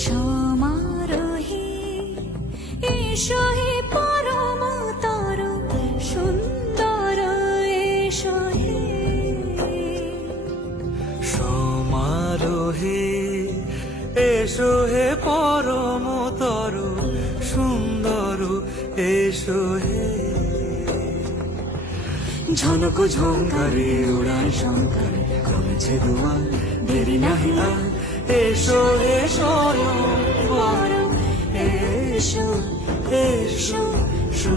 সমারোহে এসো হে পরমতর সুন্দর এসো হে সমারোহে এসো হে পরমতর সুন্দর এসো হে ঝনক ঝঙ্কারে উড়ায় শঙ্কর কমেছে দুয়ার দেরি নাহি আর এসো এসো এসো এসো এসো